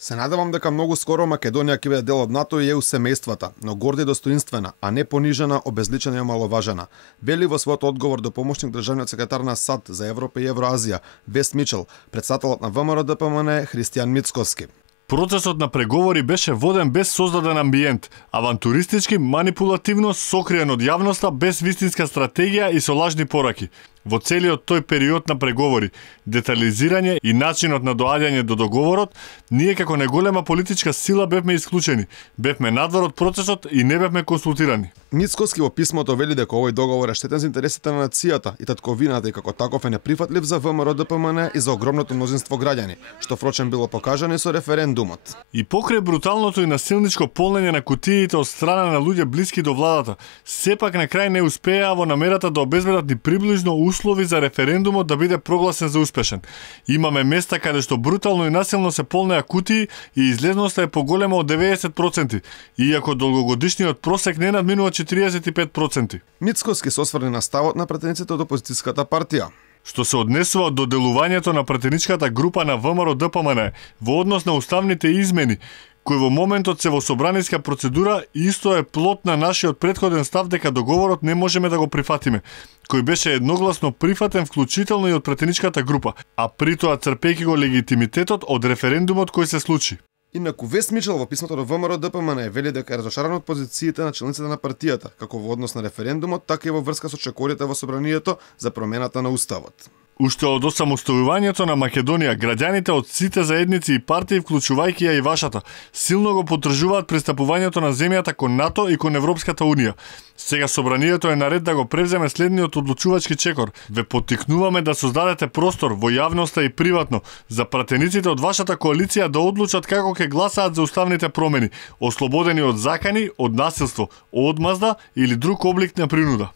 Се надевам дека многу скоро Македонија ќе биде дел од НАТО и ЕУ семејствата, но горда и достоинствена, а не понижена, обезличена и омаловажена. Вели во својот одговор до помошник државниот секретар на САД за Европа и Евроазија, Вест Мичел, претседателот на ВМРО ДПМН Христијан Мицкоски. Процесот на преговори беше воден без создаден амбиент, авантуристички, манипулативно, сокриен од јавноста, без вистинска стратегија и со лажни пораки. Во целиот тој период на преговори, детализирање и начинот на доаѓање до договорот, ние како неголема политичка сила бевме исклучени, бевме надвор од процесот и не бевме консултирани. Мицкоски во писмото вели дека овој договор е штетен за интересите на нацијата и татковината и како таков е неприфатлив за ВМРО ДПМН и за огромното мнозинство граѓани, што впрочем било покажано и со референдумот. И покрај бруталното и насилничко полнење на кутиите од страна на луѓе блиски до владата, сепак на крај не успеа во намерата да обезбедат ни приближно услови за референдумот да биде прогласен за успешен. Имаме места каде што брутално и насилно се полнеа кутии и излезноста е поголема од 90%, иако долгогодишниот просек не надминува 45%. Мицкоски се осврни на ставот на претениците од опозицијската партија. Што се однесува до делувањето на претеничката група на ВМРО ДПМН во однос на уставните измени, кој во моментот се во собраниска процедура, исто е плод на нашиот претходен став дека договорот не можеме да го прифатиме, кој беше едногласно прифатен вклучително и од претеничката група, а притоа црпејќи го легитимитетот од референдумот кој се случи. Инаку Вест Мичел во писмото до ВМРО ДПМН вели дека е разочаран од позициите на члениците на партијата, како во однос на референдумот, така и во врска со чекорите во собранието за промената на уставот. Уште од осамостојувањето на Македонија, граѓаните од сите заедници и партии, вклучувајќи ја и вашата, силно го поттржуваат пристапувањето на земјата кон НАТО и кон Европската Унија. Сега собранието е наред да го превземе следниот одлучувачки чекор. Ве поттикнуваме да создадете простор во јавноста и приватно за пратениците од вашата коалиција да одлучат како ќе гласаат за уставните промени, ослободени од закани, од насилство, одмазда или друг облик на принуда.